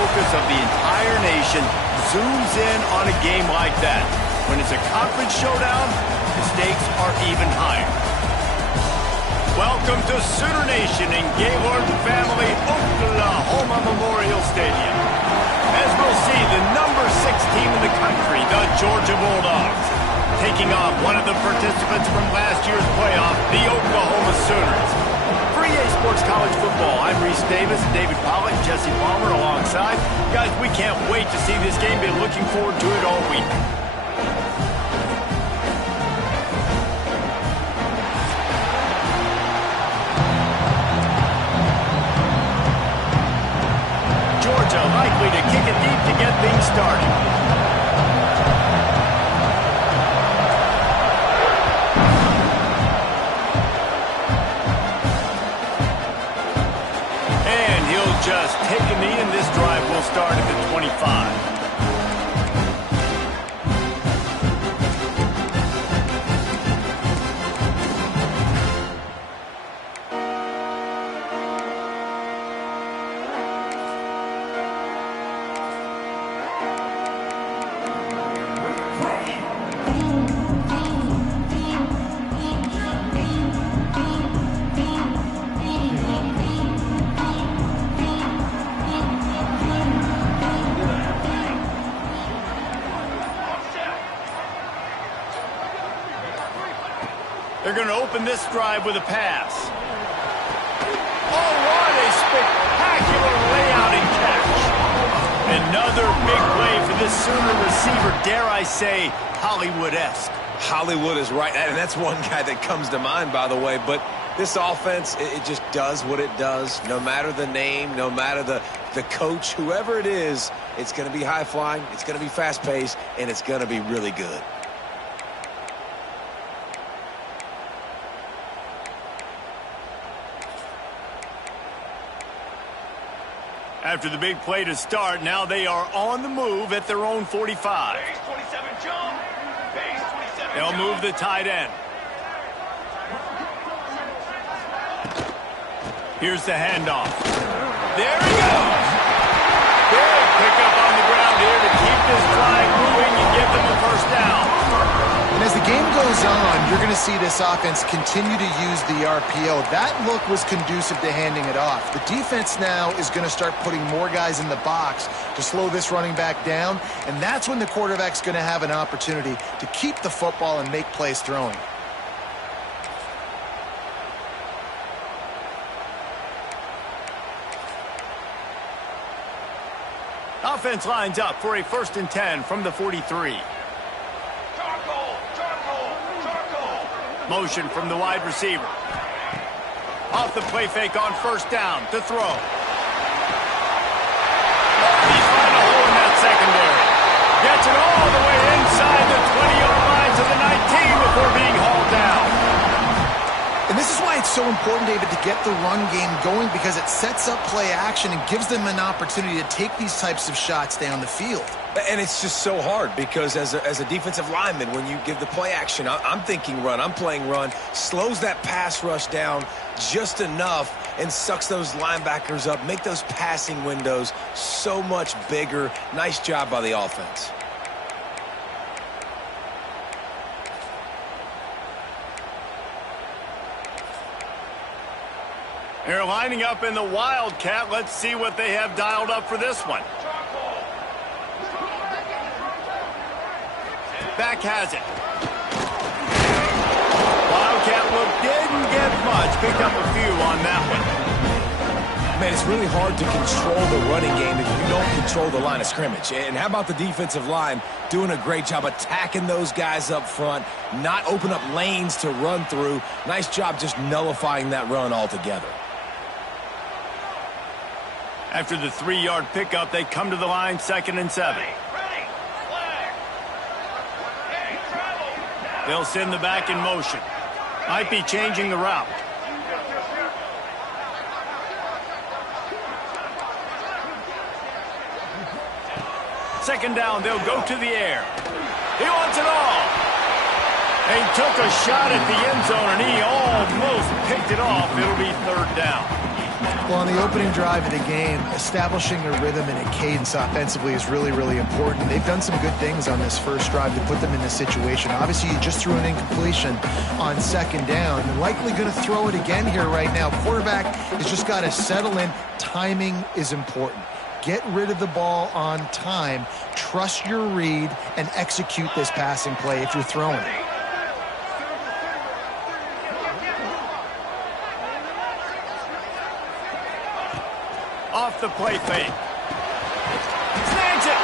focus of the entire nation zooms in on a game like that. When it's a conference showdown, the stakes are even higher. Welcome to Sooner Nation in Gaylord Family Oklahoma Memorial Stadium. As we'll see, the number 6 team in the country, the Georgia Bulldogs, taking on one of the participants from last year's playoff, the Oklahoma Sooners. For EA Sports College Football, I'm Reese Davis, David Pollack, Jesse Palmer alongside. Guys, we can't wait to see this game. Been looking forward to it all week. Georgia likely to kick it deep to get things started. Just take a knee, and this drive will start at the 25. They're going to open this drive with a pass. Oh, what a spectacular layout and catch. Another big play for this Sooner receiver, dare I say, Hollywood-esque. Hollywood is right, and that's one guy that comes to mind, by the way. But this offense, it just does what it does. No matter the name, no matter the coach, whoever it is, it's going to be high-flying, it's going to be fast-paced, and it's going to be really good. After the big play to start, now they are on the move at their own 45. Base 27 jump. Base 27 They'll move the tight end. Here's the handoff. There he goes. Big pickup on the ground here to keep this drive moving and give them a first down. And as the game goes on, you're going to see this offense continue to use the RPO. That look was conducive to handing it off. The defense now is going to start putting more guys in the box to slow this running back down, and that's when the quarterback's going to have an opportunity to keep the football and make plays throwing. Offense lines up for a 1st and 10 from the 43. Motion from the wide receiver. Off the play fake on 1st down to throw. He's trying to hole in that secondary. Gets it all the way inside the 20-yard line to the 19 before being hauled down. And this is why it's so important, David, to get the run game going, because it sets up play action and gives them an opportunity to take these types of shots down the field. And it's just so hard because as a defensive lineman, when you give the play action, I'm thinking run, I'm playing run, slows that pass rush down just enough and sucks those linebackers up, make those passing windows so much bigger. Nice job by the offense. They're lining up in the Wildcat. Let's see what they have dialed up for this one. Back has it. Wildcat look didn't get much. Picked up a few on that one. Man, it's really hard to control the running game if you don't control the line of scrimmage. And how about the defensive line doing a great job attacking those guys up front, not open up lanes to run through. Nice job just nullifying that run altogether. After the 3-yard pickup, they come to the line 2nd and 7. They'll send the back in motion. Might be changing the route. Second down, they'll go to the air. He wants it all. They took a shot at the end zone, and he almost picked it off. It'll be 3rd down. Well, on the opening drive of the game, establishing a rhythm and a cadence offensively is really, really important. They've done some good things on this first drive to put them in this situation. Obviously, you just threw an incompletion on second down. They're likely going to throw it again here right now. Quarterback has just got to settle in. Timing is important. Get rid of the ball on time. Trust your read and execute this passing play if you're throwing it. Off the play fake. Snags it.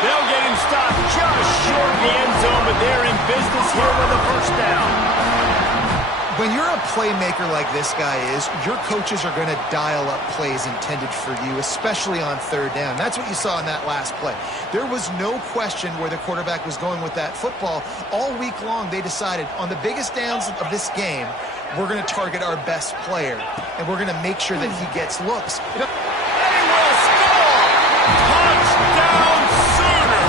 They'll get him stopped just short of the end zone, but they're in business here with a first down. When you're a playmaker like this guy is, your coaches are going to dial up plays intended for you, especially on third down. That's what you saw in that last play. There was no question where the quarterback was going with that football. All week long, they decided on the biggest downs of this game, we're going to target our best player, and we're going to make sure that he gets looks. Touchdown Sooner!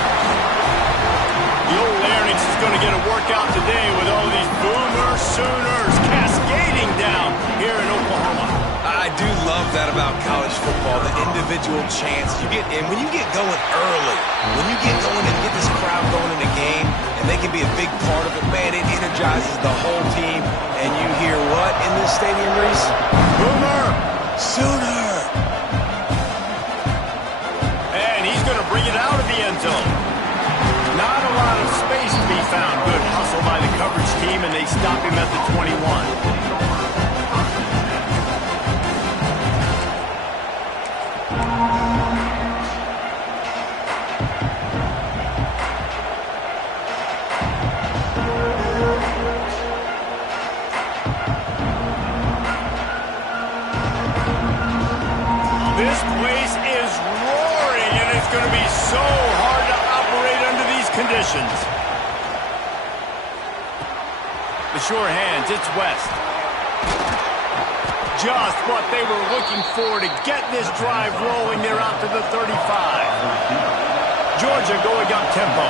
The old Larynx is going to get a workout today with all these Boomer Sooners cascading down here in Oklahoma. I do love that about college football, the individual chance you get. And when you get going early, when you get going and get this crowd going in a game, and they can be a big part of it, man, it energizes the whole team. And you hear what in this stadium, Reese? Boomer Sooner! bring it out of the end zone. Not a lot of space to be found. Good hustle by the coverage team, and they stop him at the 21. This place is roaring, and it's going to be so hard to operate under these conditions. The sure hands, it's West. Just what they were looking for to get this drive rolling. They're out to the 35. Georgia going up tempo.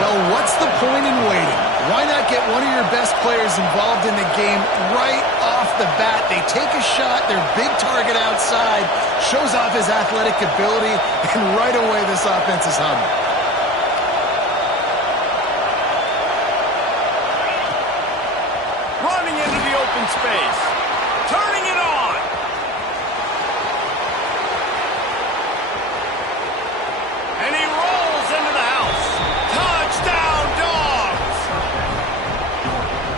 Well, what's the point in waiting? Why not get one of your best players involved in the game right off the bat? They take a shot, their big target outside, shows off his athletic ability, and right away this offense is humming. Running into the open space. Turning it on. And he rolls into the house. Touchdown, Dogs!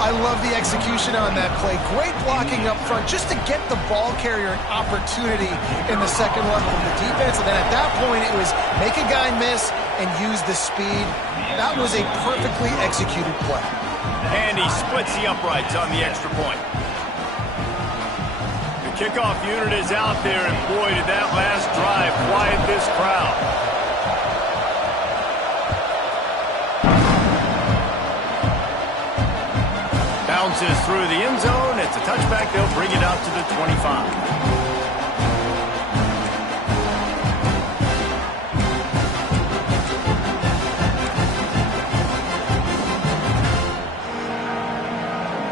I love the execution on that play. Great blocking up front just to get the ball carrier an opportunity in the second level of the defense. And then at that point, it was make a guy miss and use the speed. That was a perfectly executed play. And he splits the uprights on the extra point. The kickoff unit is out there, and boy, did that last drive quiet this crowd. Bounces through the end zone. It's a touchback. They'll bring it out to the 25.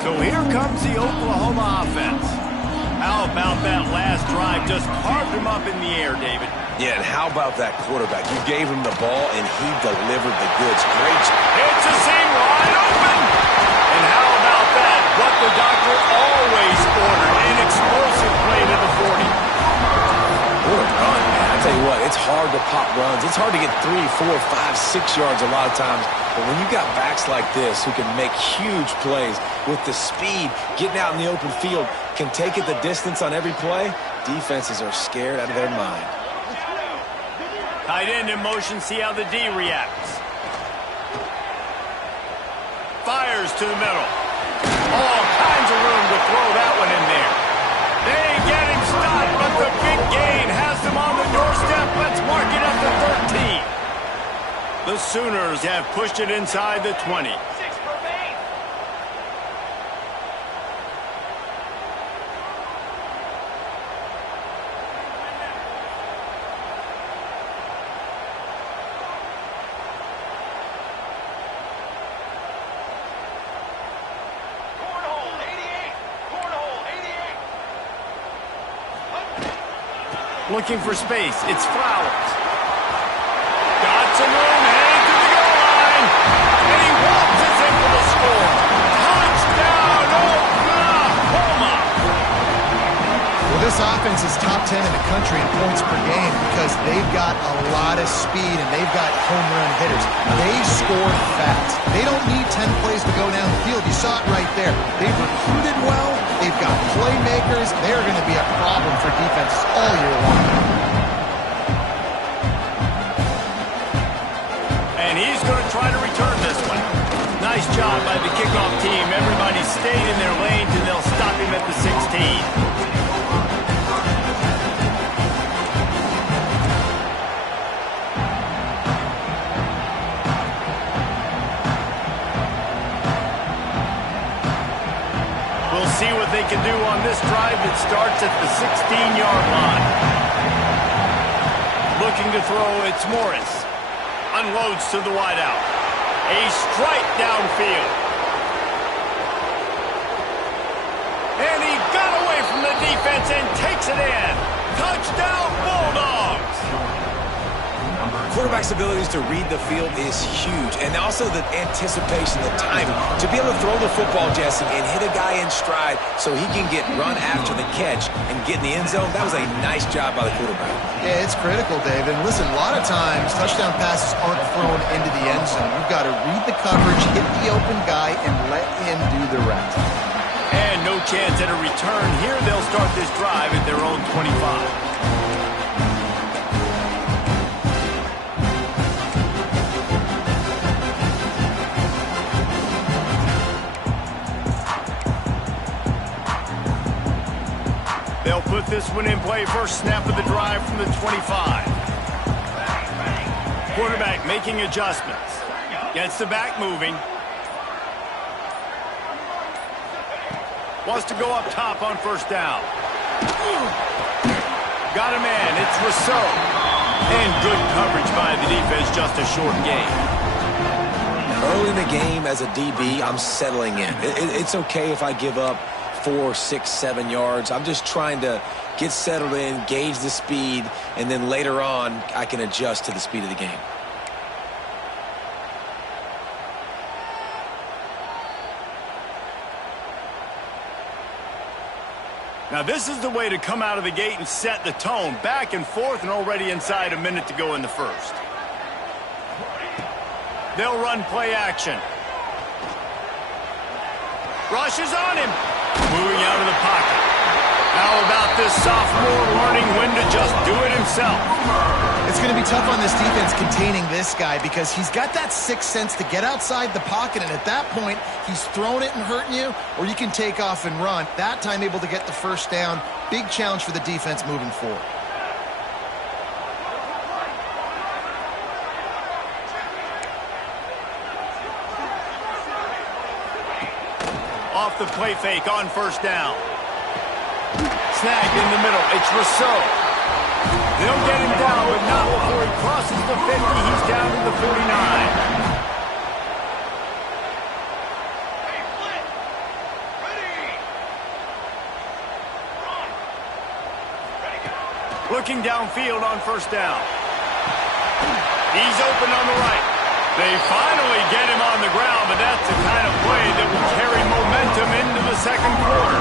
So here comes the Oklahoma offense. How about that last drive? Just carved him up in the air, David. Yeah, and how about that quarterback? You gave him the ball, and he delivered the goods. Great job. It's a seam wide open. And how about that? What the doctor always ordered. An explosive play to the 40. What a run, man. I tell you what, it's hard to pop runs. It's hard to get 3, 4, 5, 6 yards a lot of times. But when you got backs like this who can make huge plays with the speed, getting out in the open field, can take it the distance on every play, defenses are scared out of their mind. Tight end in motion, see how the D reacts. Fires to the middle. All kinds of room to throw that one in there. They get him stopped, but the big gain has them on the doorstep. Let's mark it up to 13. The Sooners have pushed it inside the 20. Looking for space. It's Flowers. Got some room, heading to the goal line. And he waltzes in for the score. Touchdown, Oklahoma! Well, this offense is top 10 in the country in points per game because they've got a lot of speed and they've got home run hitters. They score fast. They don't need 10 plays to go downfield. You saw it right there. They've recruited well. They've got playmakers. They're going to be a problem for defenses all year long. And he's going to try to return this one. Nice job by the kickoff team. Everybody stayed in their lanes, and they'll stop him at the 16. See what they can do on this drive that starts at the 16-yard line. Looking to throw, it's Morris. Unloads to the wideout. A strike downfield. And he got away from the defense and takes it in. Touchdown, Bulldogs! Quarterback's abilities to read the field is huge, and also the anticipation, the timing. To be able to throw the football, Jesse, and hit a guy in stride so he can get run after the catch and get in the end zone, that was a nice job by the quarterback. Yeah, it's critical, Dave. And listen, a lot of times touchdown passes aren't thrown into the end zone. You've got to read the coverage, hit the open guy, and let him do the rest. And no chance at a return here. They'll start this drive at their own 25. They'll put this one in play. First snap of the drive from the 25. Quarterback making adjustments. Gets the back moving. Wants to go up top on first down. Got a man. It's Rousseau. And good coverage by the defense. Just a short gain. Early in the game as a DB, I'm settling in. It's okay if I give up 4, 6, 7 yards. I'm just trying to get settled in, gauge the speed, and then later on, I can adjust to the speed of the game. Now this is the way to come out of the gate and set the tone. Back and forth and already inside a minute to go in the first. They'll run play action. Rush is on him. Moving out of the pocket. How about this sophomore learning when to just do it himself? It's going to be tough on this defense containing this guy because he's got that sixth sense to get outside the pocket, and at that point, he's throwing it and hurting you, or you can take off and run. That time able to get the first down. Big challenge for the defense moving forward. Off the play fake on first down. Snagged in the middle. It's Rousseau. They'll get him down, but not before he crosses the 50. He's down to the 49. Hey, Flint! Ready! Run! Ready, go! Looking downfield on first down. He's open on the right. They finally get him on the ground, but that's the kind of play that will carry momentum into the second quarter.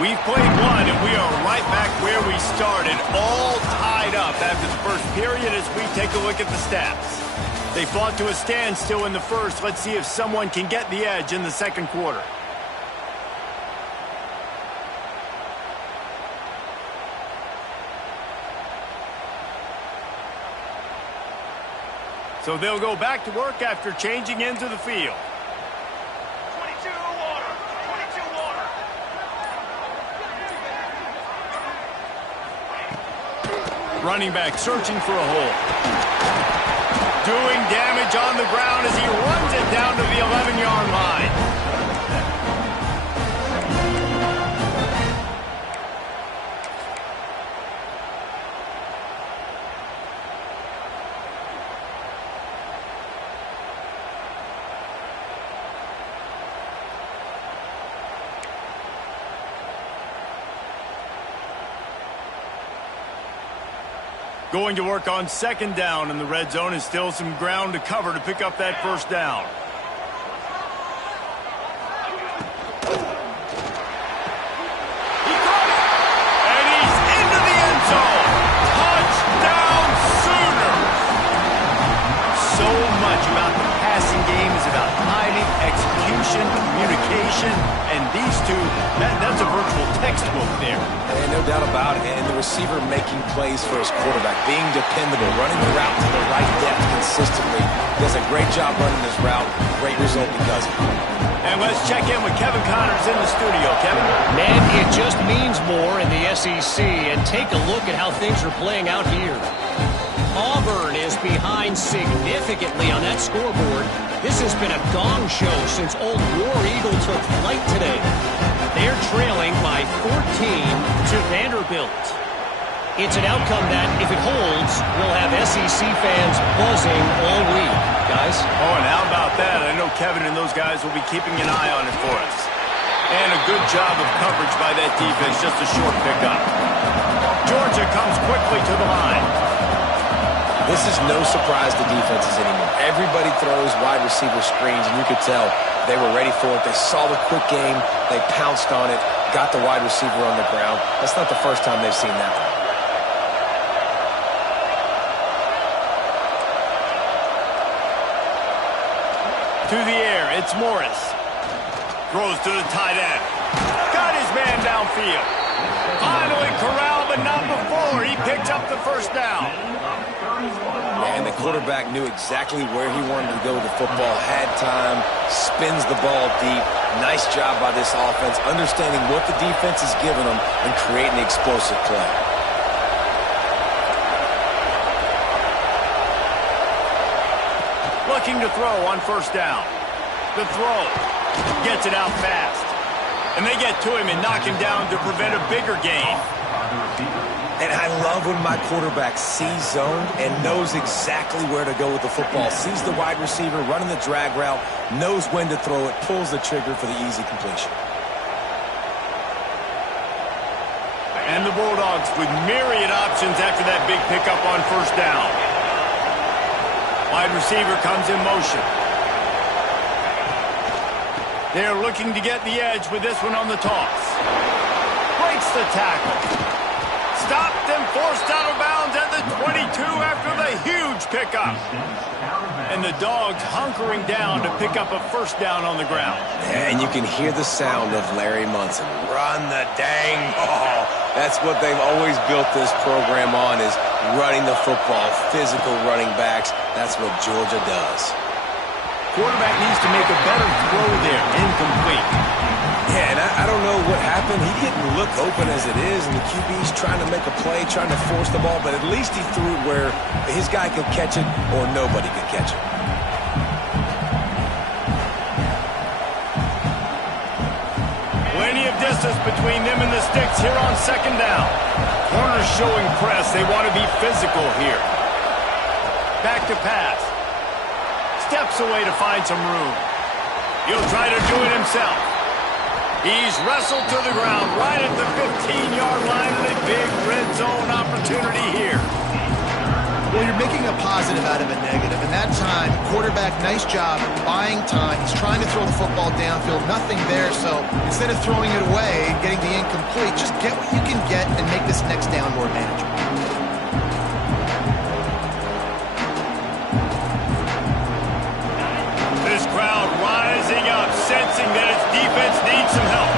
We've played one, and we are right back where we started, all tied up after the first period as we take a look at the stats. They fought to a standstill in the first. Let's see if someone can get the edge in the second quarter. So they'll go back to work after changing into the field. 22 water! 22 water! Running back searching for a hole. Doing damage on the ground as he runs it down to the 11-yard line. Going to work on second down in the red zone, and still some ground to cover to pick up that first down. He caught it! And he's into the end zone! Touchdown Sooners! So much about the passing game is about timing, execution, communication, and these two, that's a virtual textbook there. And no doubt about it. And the receiver making plays for his quarterback, being dependable, running the route to the right depth consistently. Does a great job running this route. Great result because of it. And let's check in with Kevin Connors in the studio. Kevin? Man, it just means more in the SEC. And take a look at how things are playing out here. Auburn is behind significantly on that scoreboard. This has been a gong show since Old War Eagle took flight today. They're trailing by 14 to Vanderbilt. It's an outcome that, if it holds, will have SEC fans buzzing all week. Guys? Oh, and how about that? I know Kevin and those guys will be keeping an eye on it for us. And a good job of coverage by that defense, just a short pickup. Georgia comes quickly to the line. This is no surprise to defenses anymore. Everybody throws wide receiver screens, and you could tell they were ready for it. They saw the quick game. They pounced on it, got the wide receiver on the ground. That's not the first time they've seen that one. To the air, it's Morris. Throws to the tight end. Got his man downfield. Finally corralled, but not before. He picks up the first down. And the quarterback knew exactly where he wanted to go with the football, had time, spins the ball deep. Nice job by this offense, understanding what the defense is giving them and creating the explosive play. Looking to throw on first down. The throw. Gets it out fast. And they get to him and knock him down to prevent a bigger gain. And I love when my quarterback sees zone and knows exactly where to go with the football. Sees the wide receiver running the drag route, knows when to throw it, pulls the trigger for the easy completion. And the Bulldogs with myriad options after that big pickup on first down. Wide receiver comes in motion. They're looking to get the edge with this one on the toss. Breaks the tackle. Stopped and forced out of bounds at the 22 after the huge pickup. And the Dogs hunkering down to pick up a first down on the ground. And you can hear the sound of Larry Munson. Run the dang ball. That's what they've always built this program on, is running the football, physical running backs. That's what Georgia does. Quarterback needs to make a better throw there. Incomplete. Yeah, and I don't know what happened. He didn't look open as it is, and the QB's trying to make a play, trying to force the ball, but at least he threw it where his guy could catch it or nobody could catch it. Plenty of distance between them and the sticks here on second down. Corners showing press. They want to be physical here. Back to pass. Steps away to find some room. He'll try to do it himself. He's wrestled to the ground right at the 15-yard line, and a big red zone opportunity here. Well, you're making a positive out of a negative, and that time, quarterback, nice job buying time. He's trying to throw the football downfield, nothing there, so instead of throwing it away and getting the incomplete, just get what you can get and make this next down more manageable. This crowd rising up, sensing that its defense needs some help.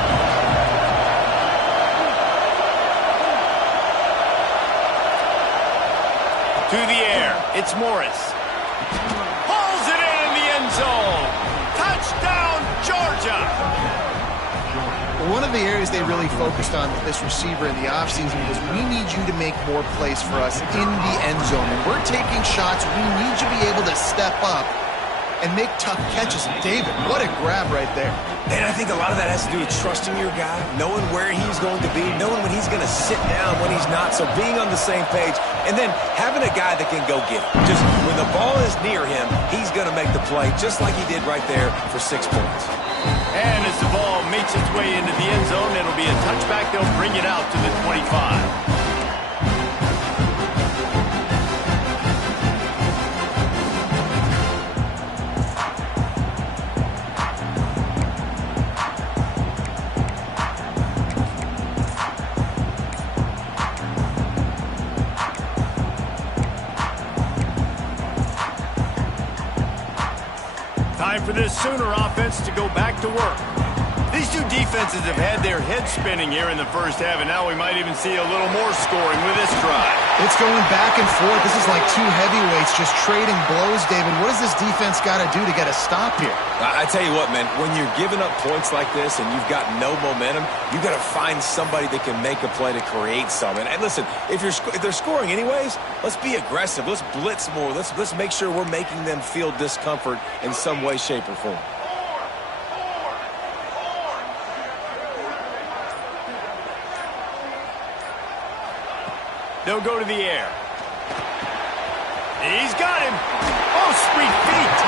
To the air, it's Morris. Pulls it in the end zone. Touchdown, Georgia! One of the areas they really focused on with this receiver in the offseason was, we need you to make more plays for us in the end zone. And we're taking shots. We need you to be able to step up and make tough catches. David, what a grab right there. And I think a lot of that has to do with trusting your guy, knowing where he's going to be, knowing when he's going to sit down, when he's not. So being on the same page, and then having a guy that can go get it. Just when the ball is near him, he's going to make the play, just like he did right there for 6 points. And as the ball makes its way into the end zone, it'll be a touchback. They'll bring it out to the 25. Time for this Sooner offense to go back to work. These two defenses have had their heads spinning here in the first half, and now we might even see a little more scoring with this drive. It's going back and forth. This is like two heavyweights just trading blows, David. What does this defense got to do to get a stop here? I tell you what, man, when you're giving up points like this and you've got no momentum, you got to find somebody that can make a play to create something. And listen, if they're scoring anyways, let's be aggressive. Let's blitz more. Let's make sure we're making them feel discomfort in some way, shape, or form. They'll go to the air. He's got him. Oh, sweet feet.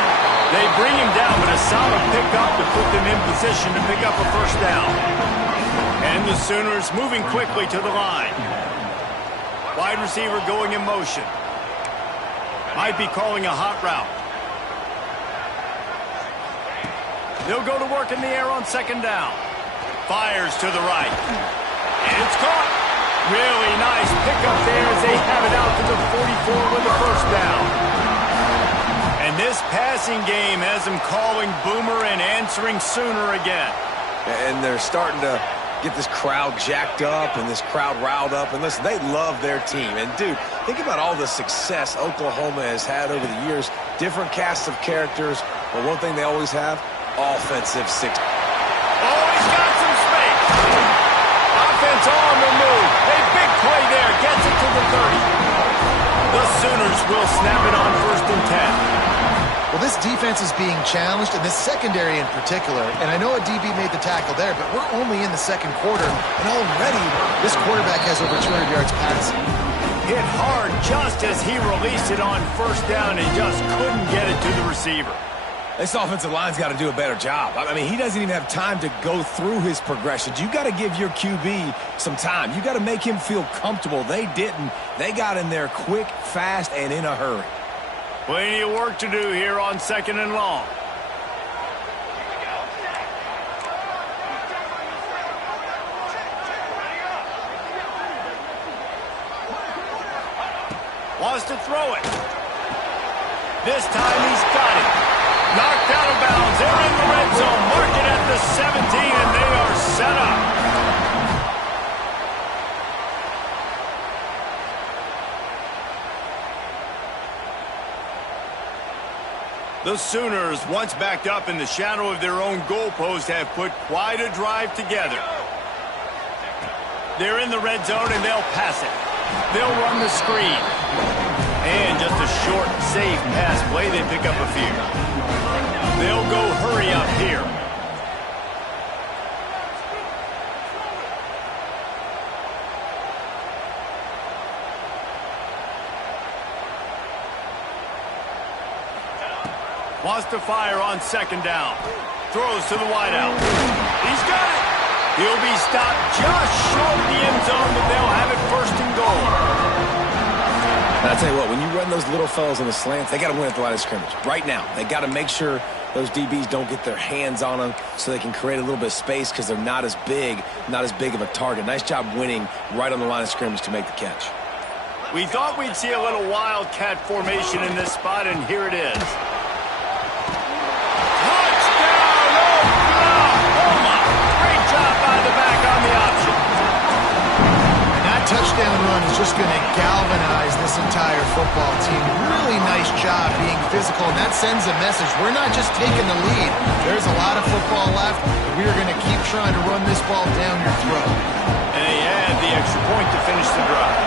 They bring him down, but a solid pickup to put them in position to pick up a first down. And the Sooners moving quickly to the line. Wide receiver going in motion. Might be calling a hot route. They'll go to work in the air on second down. Fires to the right. It's caught. Really nice pickup there as they have it out to the 44 with the first down. And this passing game has them calling Boomer and answering Sooner again. And they're starting to get this crowd jacked up and this crowd riled up. And listen, they love their team. And, dude, think about all the success Oklahoma has had over the years. Different casts of characters. But one thing they always have, offensive success. Oh, he's got some space. Offense on the move. A big play there. Gets it to the 30. The Sooners will snap it on 1st and 10. Well, this defense is being challenged, and this secondary in particular. And I know a DB made the tackle there, but we're only in the second quarter, and already this quarterback has over 200 yards passing. Hit hard just as he released it on first down and just couldn't get it to the receiver. This offensive line's got to do a better job. I mean, he doesn't even have time to go through his progressions. You got to give your QB some time. You got to make him feel comfortable. They didn't. They got in there quick, fast, and in a hurry. Plenty of work to do here on 2nd and long. Wants to throw it. This time he's got it. Knocked out of bounds. They're in the red zone. Mark it at the 17, and they are set up. The Sooners, once backed up in the shadow of their own goalpost, have put quite a drive together. They're in the red zone, and they'll pass it. They'll run the screen. And just a short, safe pass play. They pick up a few. They'll go hurry up here. Wants to fire on 2nd down. Throws to the wideout. He's got it. He'll be stopped just short of the end zone, but they'll have it 1st and goal. I'll tell you what, when you run those little fellas on the slants, they got to win at the line of scrimmage. Right now, they got to make sure those DBs don't get their hands on them so they can create a little bit of space because they're not as big of a target. Nice job winning right on the line of scrimmage to make the catch. We thought we'd see a little wildcat formation in this spot, and here it is. Touchdown, Oklahoma! Great job by the back on the option. And that touchdown run is just going to galvanize this entire football team. Really nice job being physical, and that sends a message. We're not just taking the lead. There's a lot of football left, and we are going to keep trying to run this ball down your throat. And they add the extra point to finish the drive.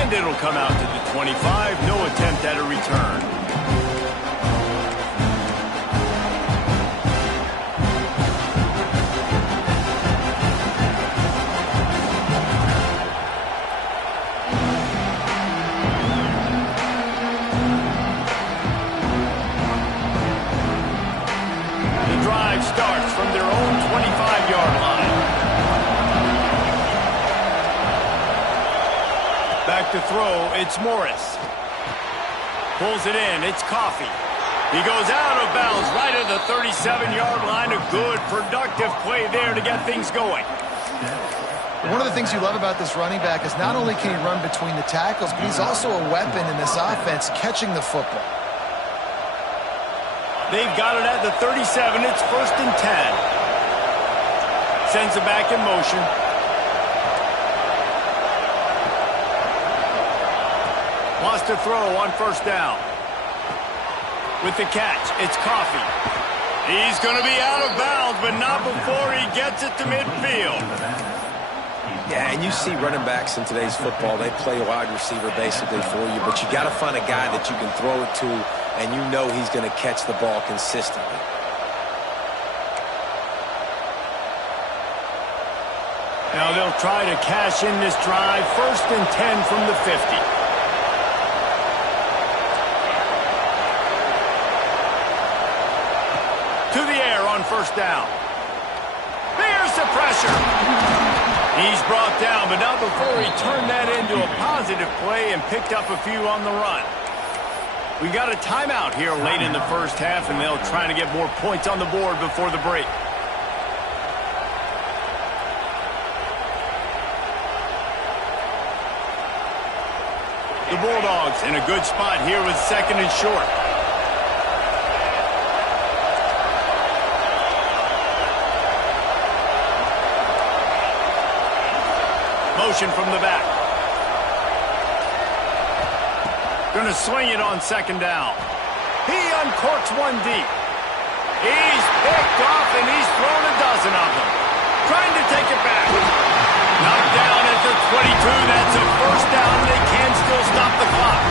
And it'll come out to the 25. No attempt at a return. Starts from their own 25-yard line. Back to throw, it's Morris. Pulls it in, it's Coffee. He goes out of bounds right at the 37-yard line. A good, productive play there to get things going. One of the things you love about this running back is not only can he run between the tackles, but he's also a weapon in this offense catching the football. They've got it at the 37. It's 1st and 10. Sends it back in motion. Wants to throw on 1st down. With the catch, it's Coffee. He's going to be out of bounds, but not before he gets it to midfield. Yeah, and you see running backs in today's football, they play wide receiver basically for you, but you got to find a guy that you can throw it to, and you know he's going to catch the ball consistently. Now they'll try to cash in this drive. 1st and 10 from the 50. To the air on 1st down. There's the pressure. He's brought down, but not before he turned that into a positive play and picked up a few on the run. We got a timeout here late in the 1st half, and they'll try to get more points on the board before the break. The Bulldogs in a good spot here with 2nd and short. Motion from the back. Going to swing it on 2nd down. He uncorks one deep. He's picked off, and he's thrown a dozen of them. Trying to take it back. Knocked down at the 22. That's a 1st down. They can still stop the clock.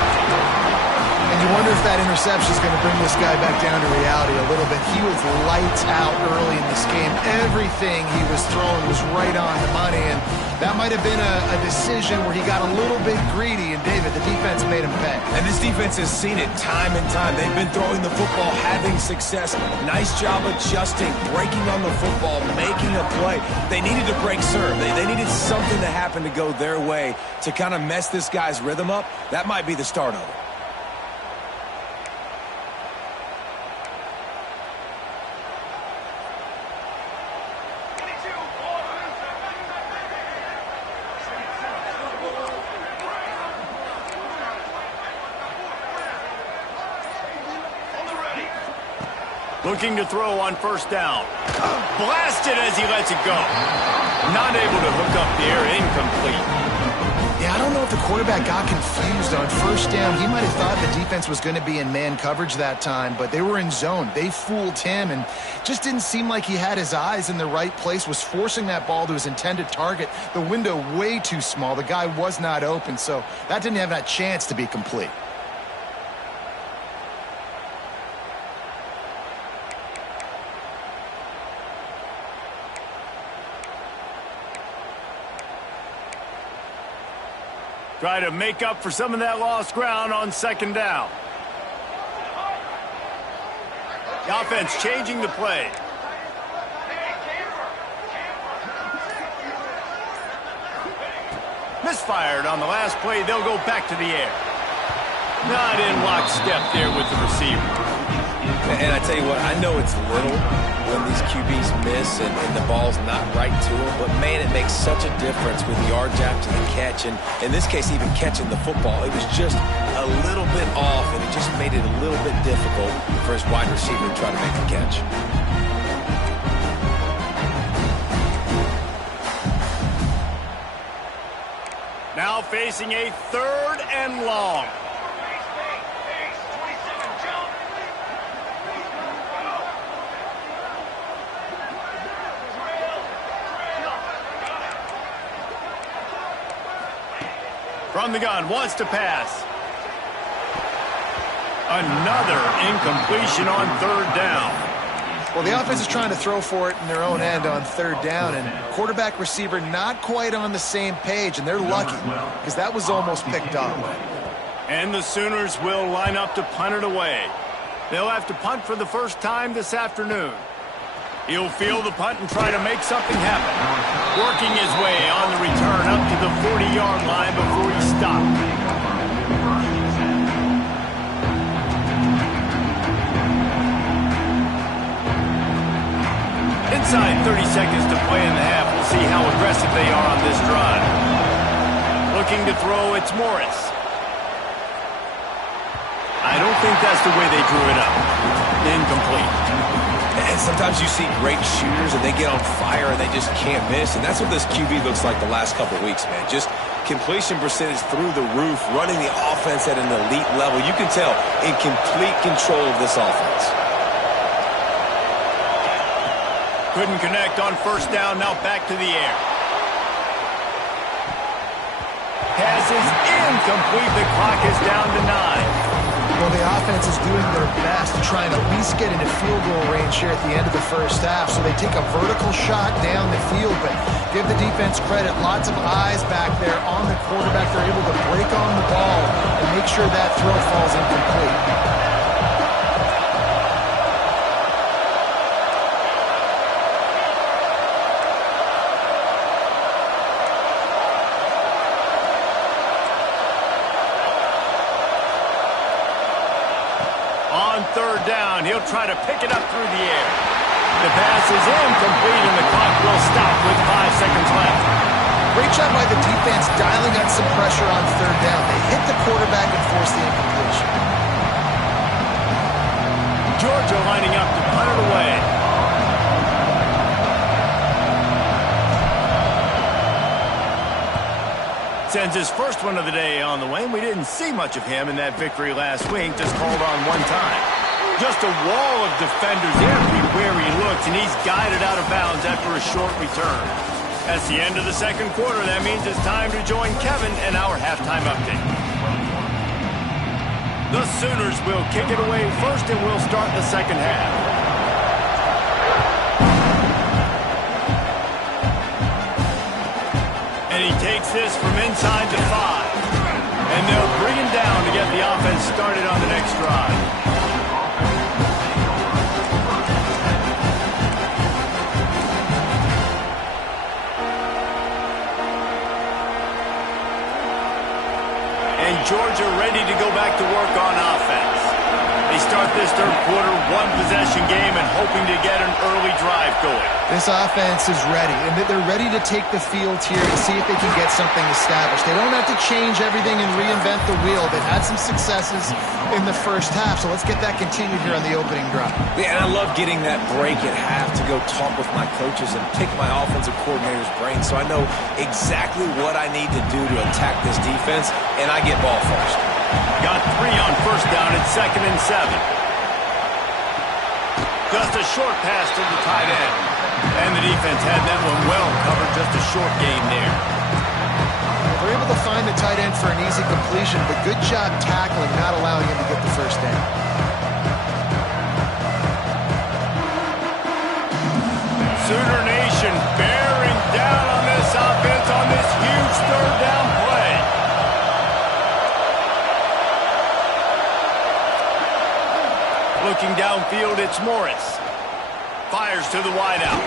And you wonder if that interception is going to bring this guy back down to reality a little bit. He was lights out early in this game. Everything he was throwing was right on the money, and that might have been a decision where he got a little bit greedy, and David, the defense made him pay. And this defense has seen it time and time. They've been throwing the football, having success. Nice job adjusting, breaking on the football, making a play. They needed to break serve. They needed something to happen to go their way to kind of mess this guy's rhythm up. That might be the start of it. Looking to throw on 1st down. Blasted as he lets it go. Not able to hook up there. Incomplete. Yeah, I don't know if the quarterback got confused on 1st down. He might have thought the defense was going to be in man coverage that time, but they were in zone. They fooled him, and just didn't seem like he had his eyes in the right place, was forcing that ball to his intended target. The window way too small. The guy was not open, so that didn't have that chance to be complete. Try to make up for some of that lost ground on 2nd down. The offense changing the play. Misfired on the last play. They'll go back to the air. Not in lockstep there with the receiver. And I tell you what, I know it's little when these QBs miss and the ball's not right to them, but man, it makes such a difference with yards after the catch, and in this case, even catching the football. It was just a little bit off, and it just made it a little bit difficult for his wide receiver to try to make the catch. Now facing a 3rd and long. From the gun, wants to pass. Another incompletion on 3rd down. Well, the offense is trying to throw for it in their own end on 3rd down, and quarterback receiver not quite on the same page, and they're lucky because that was almost picked off. And the Sooners will line up to punt it away. They'll have to punt for the first time this afternoon. He'll field the punt and try to make something happen. Working his way on the return up to the 40-yard line before he stopped. Inside 30 seconds to play in the half. We'll We'll see how aggressive they are on this drive. Looking to throw, it's Morris. I don't think that's the way they drew it up. Incomplete. And sometimes you see great shooters and they get on fire and they just can't miss. And that's what this QB looks like the last couple of weeks, man. Just completion percentage through the roof, running the offense at an elite level. You can tell in complete control of this offense. Couldn't connect on first down, now back to the air. Pass is incomplete. The clock is down to 9. Well, the offense is doing their best to try and at least get into field goal range here at the end of the first half. So they take a vertical shot down the field, but give the defense credit. Lots of eyes back there on the quarterback. They're able to break on the ball and make sure that throw falls incomplete. Third down, he'll try to pick it up through the air. The pass is incomplete, and the clock will stop with 5 seconds left. Great job by the defense dialing up some pressure on third down. They hit the quarterback and forced the incompletion. Georgia lining up to punt it away. Sends his first one of the day on the way, and we didn't see much of him in that victory last week, just called on one time. Just a wall of defenders everywhere he looks, and he's guided out of bounds after a short return. That's the end of the second quarter. That means it's time to join Kevin in our halftime update. The Sooners will kick it away first, and we'll start the second half. And he takes this from inside to 5. And they'll bring him down to get the offense started on the next drive. And Georgia ready to go back to work on offense. They start this third quarter, one-possession game, and hoping to get an early drive going. This offense is ready, and they're ready to take the field here and see if they can get something established. They don't have to change everything and reinvent the wheel. They've had some successes in the first half, so let's get that continued here on the opening drive. Yeah, and I love getting that break at half to go talk with my coaches and pick my offensive coordinator's brain so I know exactly what I need to do to attack this defense, and I get ball first. Got 3 on first down at 2nd and 7. Just a short pass to the tight end. And the defense had that one well covered, just a short gain there. They're able to find the tight end for an easy completion, but good job tackling, not allowing him to get the first down. Sooner Nation bearing down on this offense on this huge third down play. Looking downfield, it's Morris. Fires to the wideout.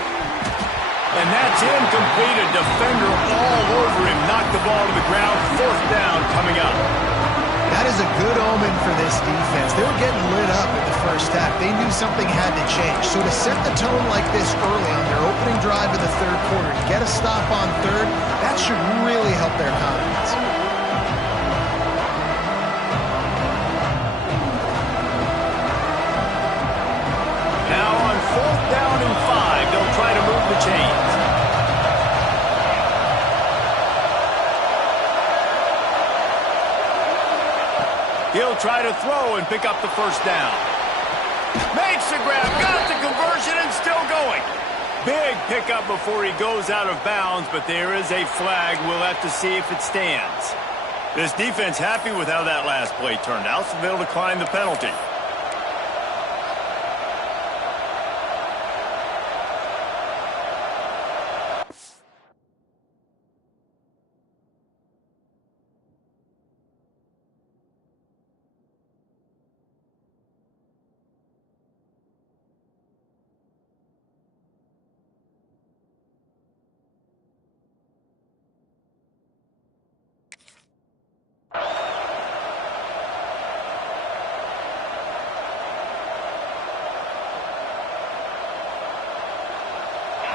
And that's incomplete. A defender all over him. Knocked the ball to the ground. 4th down coming up. That is a good omen for this defense. They were getting lit up in the first half. They knew something had to change. So to set the tone like this early on their opening drive of the third quarter, to get a stop on third, that should really help their confidence. Now on 4th down and 5, they'll try to move the chains. He'll try to throw and pick up the first down. Makes the grab, got the conversion, and still going. Big pickup before he goes out of bounds, but there is a flag. We'll have to see if it stands. This defense happy with how that last play turned out, so they'll decline the penalty.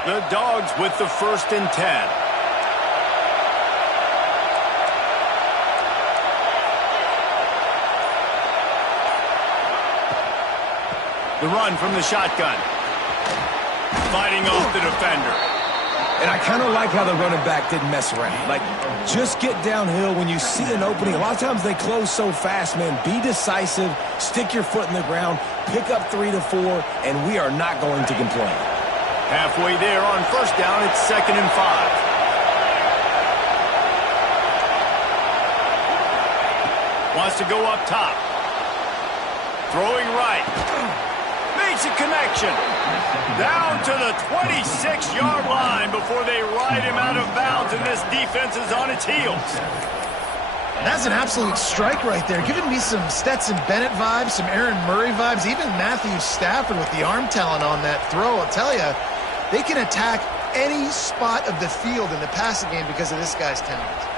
The Dogs with the 1st and 10. The run from the shotgun. Fighting off the defender. And I kind of like how the running back didn't mess around. Like, just get downhill when you see an opening. A lot of times they close so fast, man. Be decisive, stick your foot in the ground, pick up 3 to 4, and we are not going to complain. Halfway there on 1st down, it's 2nd and 5. Wants to go up top. Throwing right. Makes a connection. Down to the 26-yard line before they ride him out of bounds, and this defense is on its heels. That's an absolute strike right there. Giving me some Stetson Bennett vibes, some Aaron Murray vibes, even Matthew Stafford with the arm talent on that throw. I'll tell you, they can attack any spot of the field in the passing game because of this guy's talent.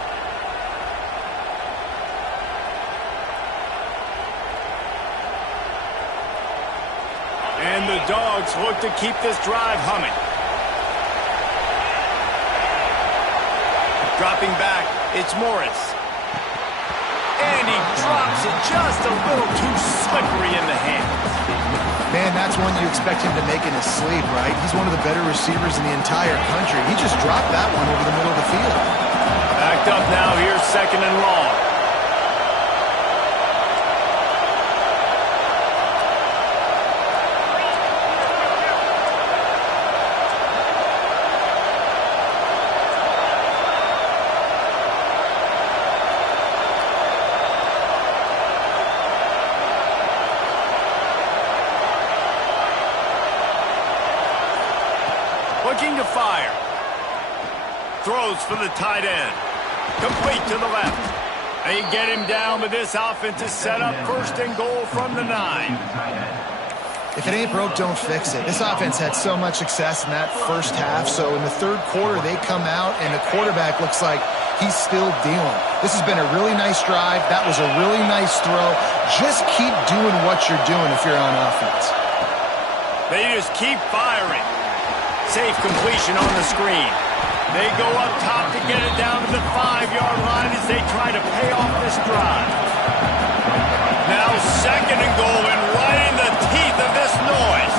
And the Dogs look to keep this drive humming. Dropping back, it's Morris. And he drops it just a little too slippery in the hands. Man, that's one you expect him to make in his sleep, right? He's one of the better receivers in the entire country. He just dropped that one over the middle of the field. Backed up now, here's 2nd and long. Looking to fire. Throws for the tight end. Complete to the left. They get him down, but this offense is set up 1st and goal from the 9. If it ain't broke, don't fix it. This offense had so much success in that first half, so in the 3rd quarter, they come out, and the quarterback looks like he's still dealing. This has been a really nice drive. That was a really nice throw. Just keep doing what you're doing if you're on offense. They just keep firing. Safe completion on the screen. They go up top to get it down to the 5-yard line as they try to pay off this drive. Now 2nd and goal, and right in the teeth of this noise.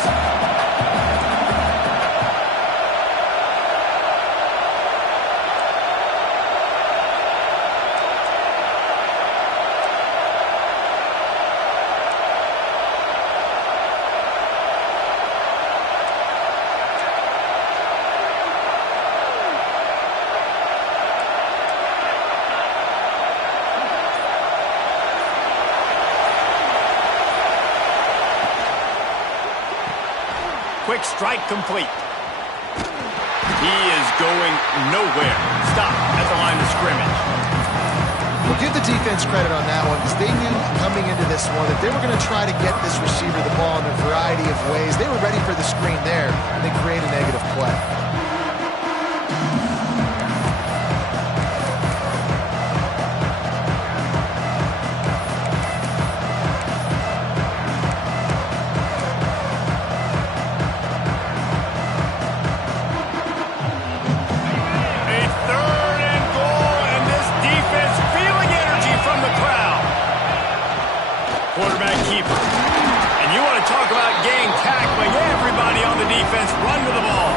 Quick strike complete. He is going nowhere. Stop at the line of scrimmage. Well, give the defense credit on that one because they knew coming into this one that they were going to try to get this receiver the ball in a variety of ways. They were ready for the screen there, and they create a negative play. Quarterback keeper. And you want to talk about game tackling. Everybody on the defense run to the ball.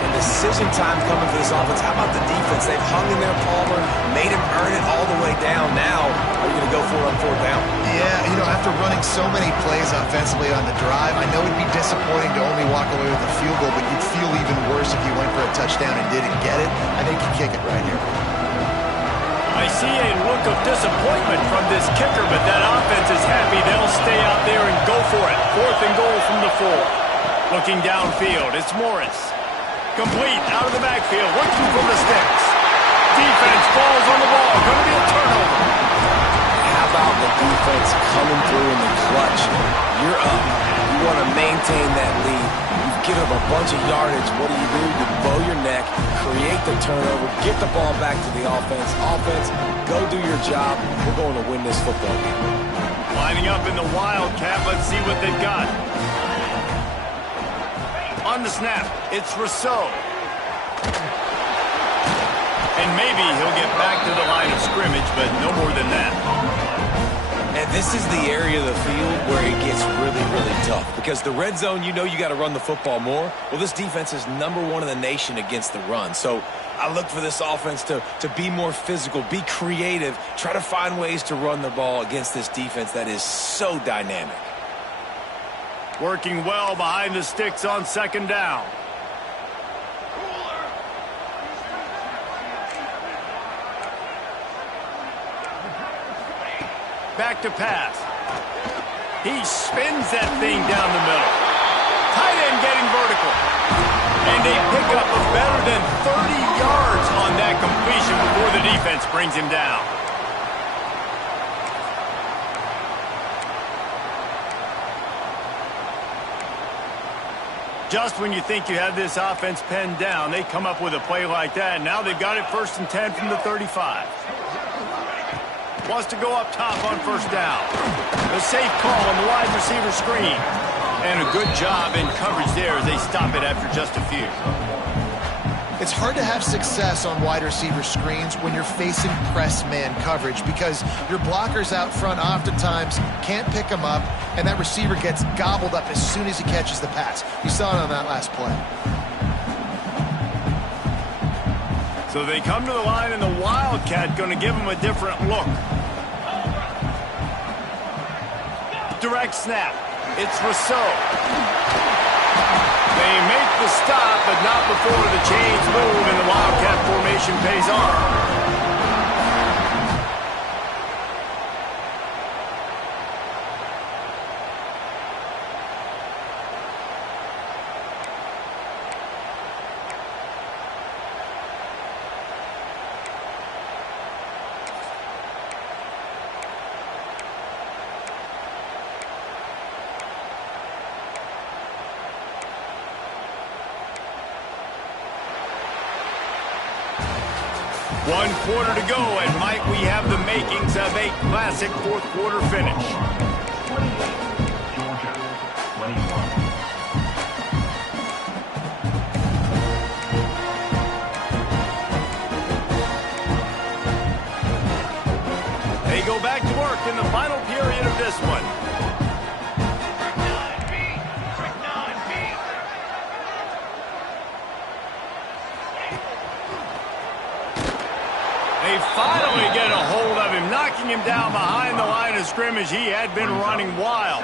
And decision time coming for this offense. How about the defense? They've hung in there, Palmer, made him earn it all the way down. Now, are you going to go for it on 4th down? Yeah, after running so many plays offensively on the drive, I know it'd be disappointing to only walk away with a field goal, but you'd feel even worse if you went for a touchdown and didn't get it. I think you kick it right here. I see a look of disappointment from this kicker, but that offense is happy. They'll stay out there and go for it. 4th and goal from the 4. Looking downfield, it's Morris. Complete out of the backfield, looking for the sticks. Defense falls on the ball. Going to be a turnover. How about the defense coming through in the clutch? You're up. You want to maintain that lead. You've given up a bunch of yardage. What do? You bow your neck, create the turnover, get the ball back to the offense. Offense, go do your job. We're going to win this football game. Lining up in the Wildcat. Let's see what they've got. On the snap, it's Rousseau. And maybe he'll get back to the line of scrimmage, but no more than that. And this is the area of the field where it gets really, really tough. Because the red zone, you know you got to run the football more. Well, this defense is #1 in the nation against the run. So I look for this offense to be more physical, be creative, try to find ways to run the ball against this defense that is so dynamic. Working well behind the sticks on second down. Back to pass. He spins that thing down the middle. Tight end getting vertical. And a pickup of better than 30 yards on that completion before the defense brings him down. Just when you think you have this offense pinned down, they come up with a play like that. Now they've got it 1st and 10 from the 35. Wants to go up top on first down. A safe call on the wide receiver screen. And a good job in coverage there as they stop it after just a few. It's hard to have success on wide receiver screens when you're facing press man coverage because your blockers out front oftentimes can't pick them up, and that receiver gets gobbled up as soon as he catches the pass. You saw it on that last play. So they come to the line, and the Wildcat going to give them a different look. Direct snap. It's Rousseau. They make the stop, but not before the chains move and the Wildcat formation pays off. One quarter to go, and might we have the makings of a classic fourth quarter finish. 28, Georgia, 21. They go back to work in the final period of this one. They finally get a hold of him, knocking him down behind the line of scrimmage. He had been running wild.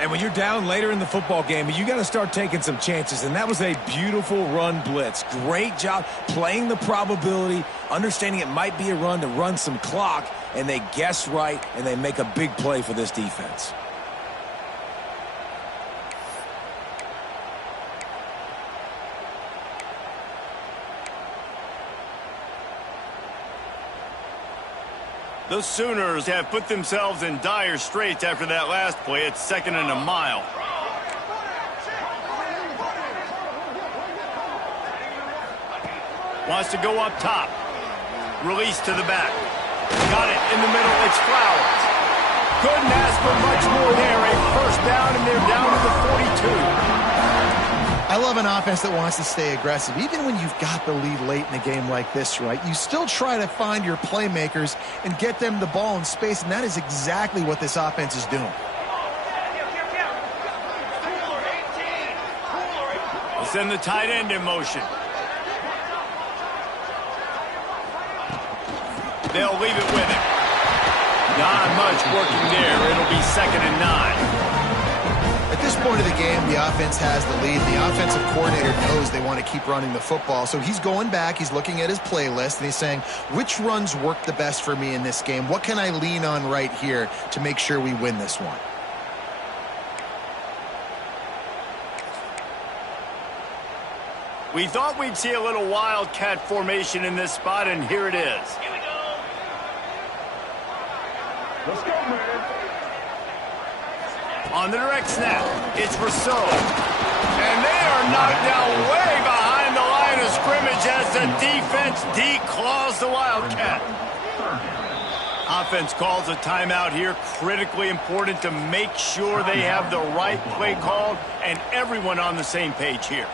And when you're down later in the football game, you got to start taking some chances. And that was a beautiful run blitz. Great job playing the probability, understanding it might be a run to run some clock, and they guess right, and they make a big play for this defense. The Sooners have put themselves in dire straits after that last play. It's 2nd and a mile. Wants to go up top. Release to the back. Got it in the middle. It's Flowers. Couldn't ask for much more there. A first down, and they're down to the 42. I love an offense that wants to stay aggressive. Even when you've got the lead late in a game like this, right, you still try to find your playmakers and get them the ball in space, and that is exactly what this offense is doing. We'll send the tight end in motion. They'll leave it with him. Not much working there. It'll be 2nd and 9. At this point of the game, the offense has the lead. The offensive coordinator knows they want to keep running the football. So he's going back, he's looking at his playlist, and he's saying, which runs work the best for me in this game? What can I lean on right here to make sure we win this one? We thought we'd see a little Wildcat formation in this spot, and here it is. Here we go. Let's go, man. On the direct snap, it's Rousseau. And they are knocked down way behind the line of scrimmage as the defense declaws the Wildcat. Offense calls a timeout here. Critically important to make sure they have the right play called and everyone on the same page here.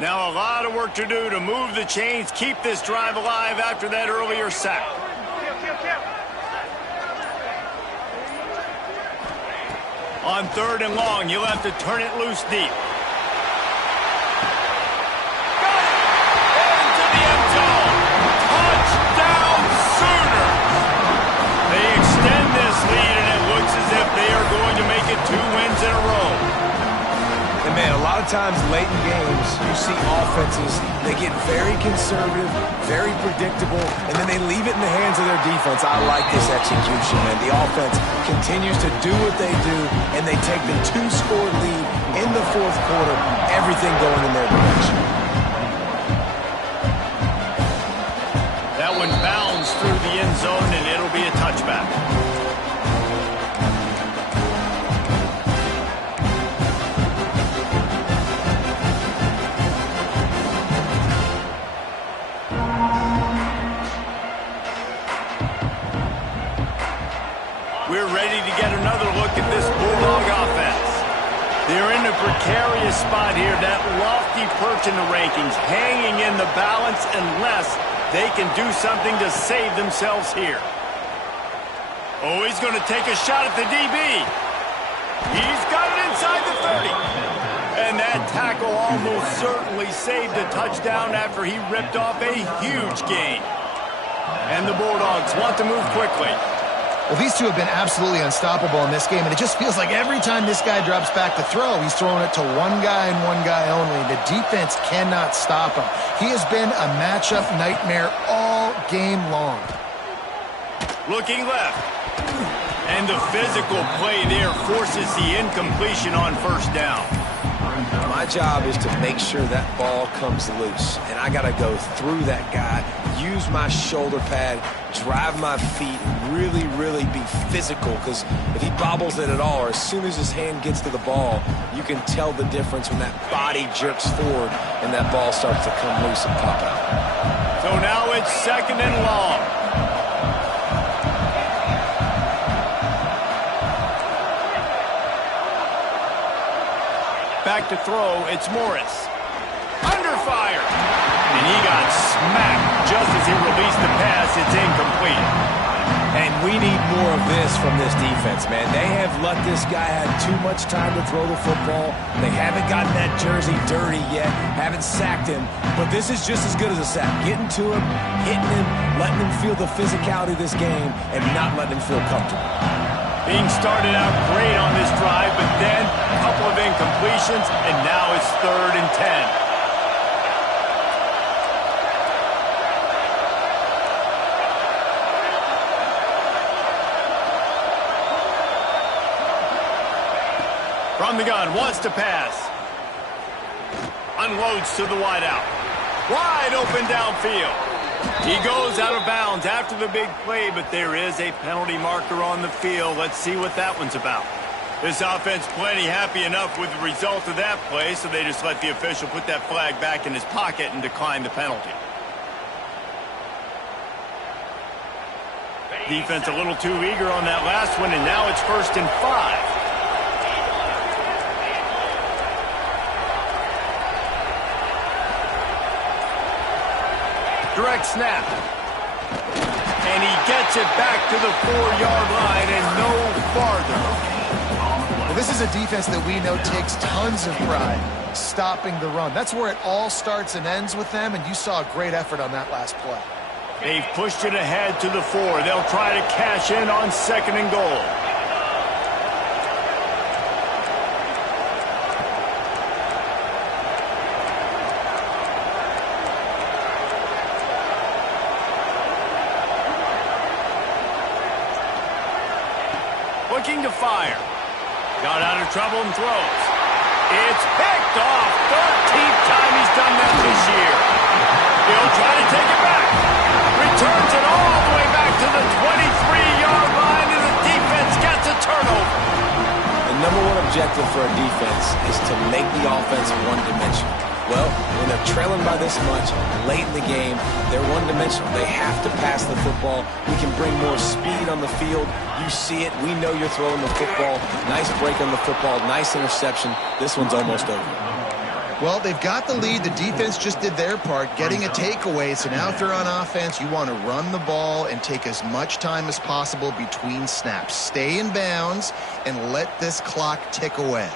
Now a lot of work to do to move the chains, keep this drive alive after that earlier sack. On 3rd and long, you'll have to turn it loose deep. Got it! Into the end zone. Touchdown Sooners! They extend this lead, and it looks as if they are going to make it 2 wins in a row. And man, a lot of times late in games, you see offenses, they get very conservative, very predictable, and then they leave it in the hands of their defense. I like this execution, man. The offense continues to do what they do, and they take the 2-score lead in the 4th quarter, everything going in their direction. That one bounds through the end zone, and it'll be a touchback. We're ready to get another look at this Bulldog offense. They're in a precarious spot here, that lofty perch in the rankings, hanging in the balance unless they can do something to save themselves here. Oh, he's going to take a shot at the DB. He's got it inside the 30. And that tackle almost certainly saved a touchdown after he ripped off a huge gain. And the Bulldogs want to move quickly. Well, these two have been absolutely unstoppable in this game, and it just feels like every time this guy drops back to throw, he's throwing it to one guy and one guy only. The defense cannot stop him. He has been a matchup nightmare all game long. Looking left. And the physical play there forces the incompletion on 1st down. My job is to make sure that ball comes loose, and I got to go through that guy, use my shoulder pad, drive my feet, really, really be physical, because if he bobbles it at all, or as soon as his hand gets to the ball, you can tell the difference when that body jerks forward and that ball starts to come loose and pop out. So now it's 2nd and long. Back to throw, it's Morris. Under fire. And he got smacked just as he released the pass. It's incomplete. And we need more of this from this defense, man. They have let this guy have too much time to throw the football. They haven't gotten that jersey dirty yet, haven't sacked him. But this is just as good as a sack. Getting to him, hitting him, letting him feel the physicality of this game, and not letting him feel comfortable. Being started out great on this drive, but then a couple of incompletions, and now it's 3rd and 10. From the gun, wants to pass. Unloads to the wideout. Wide open downfield. He goes out of bounds after the big play, but there is a penalty marker on the field. Let's see what that one's about. This offense plenty happy enough with the result of that play, so they just let the official put that flag back in his pocket and decline the penalty. Defense a little too eager on that last one, and now it's 1st and 5. Direct snap. And he gets it back to the 4-yard line and no farther. Well, this is a defense that we know takes tons of pride stopping the run. That's where it all starts and ends with them, and you saw a great effort on that last play. They've pushed it ahead to the 4. They'll try to cash in on 2nd and goal. Looking to fire. Got out of trouble and throws. It's picked off. 13th time he's done that this year. He'll try to take it back. Returns it all the way back to the 23-yard line, and the defense gets a turnover. The number one objective for a defense is to make the offense one-dimensional. Well, when they're trailing by this much late in the game, they're one-dimensional. They have to pass the football. We can bring more speed on the field. You see it. We know you're throwing the football. Nice break on the football. Nice interception. This one's almost over. Well, they've got the lead. The defense just did their part, getting a takeaway. So now if they're on offense, you want to run the ball and take as much time as possible between snaps. Stay in bounds and let this clock tick away.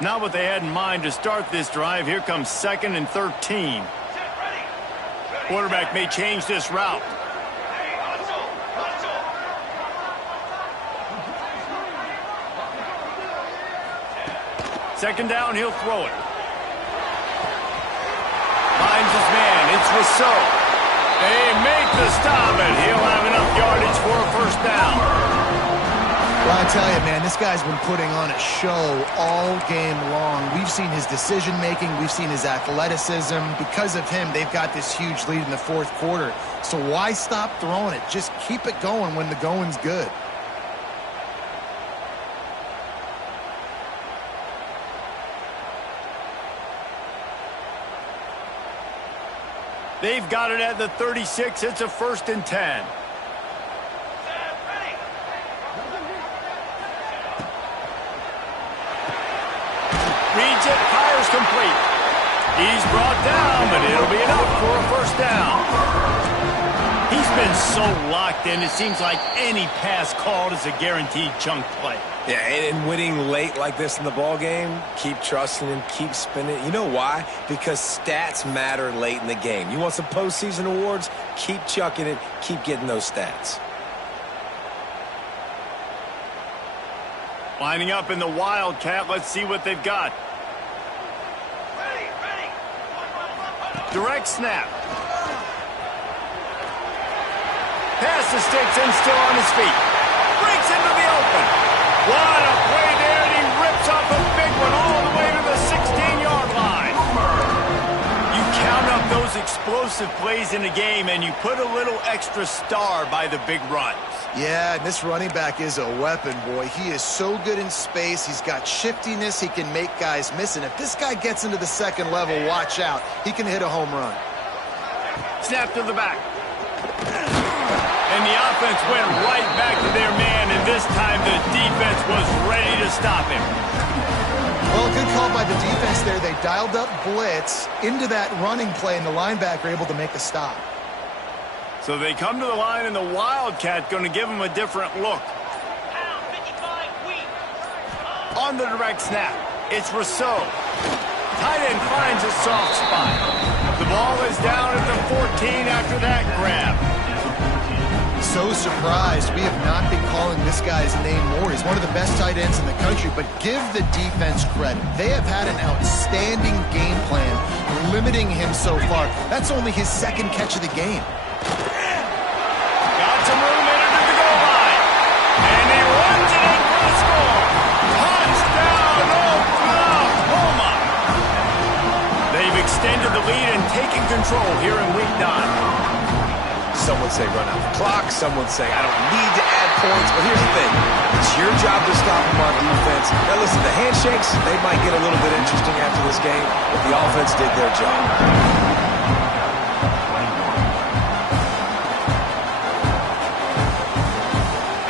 Not what they had in mind to start this drive. Here comes 2nd and 13. Quarterback may change this route. Second down, he'll throw it. Finds his man. It's Rousseau. They make the stop, and he'll have enough yardage for a first down. Well, I tell you, man, this guy's been putting on a show all game long. We've seen his decision-making. We've seen his athleticism. Because of him, they've got this huge lead in the fourth quarter. So why stop throwing it? Just keep it going when the going's good. They've got it at the 36. It's a 1st and 10. Reads it, fires complete. He's brought down, but it'll be enough for a first down. He's been so locked in, it seems like any pass called is a guaranteed chunk play. Yeah, and winning late like this in the ball game, keep trusting him, keep spinning. You know why? Because stats matter late in the game. You want some postseason awards? Keep chucking it, keep getting those stats. Lining up in the Wildcat, let's see what they've got. Direct snap. Pass the sticks and still on his feet. Breaks into the open. What a play there, and he rips off a big one all the way to the 16-yard line. You count up those explosive plays in a game, and you put a little extra star by the big runs. Yeah, and this running back is a weapon, boy. He is so good in space. He's got shiftiness. He can make guys miss. And if this guy gets into the second level, watch out. He can hit a home run. Snap to the back. And the offense went right back to their man, and this time the defense was ready to stop him. Well, good call by the defense there. They dialed up blitz into that running play, and the linebacker able to make a stop. So they come to the line, and the Wildcat going to give them a different look. On the direct snap, it's Rousseau. Tight end finds a soft spot. The ball is down at the 14 after that grab. So surprised we have not been calling this guy's name more. He's one of the best tight ends in the country, but give the defense credit. They have had an outstanding game plan, limiting him so far. That's only his 2nd catch of the game. Got some room into the goal line. And he runs it in for the score. Touchdown, Oklahoma. They've extended the lead and taken control here in week 9. Some would say run out the clock. Some would say I don't need to add points. But here's the thing. It's your job to stop them on defense. Now listen, the handshakes, they might get a little bit interesting after this game, but the offense did their job.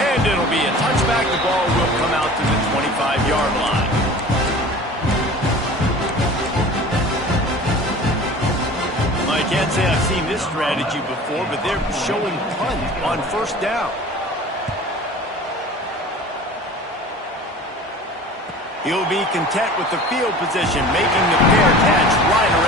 And it'll be a touchback. The ball will come out to the 25-yard line. I can't say I've seen this strategy before, but they're showing punt on first down. He'll be content with the field position, making the fair catch right around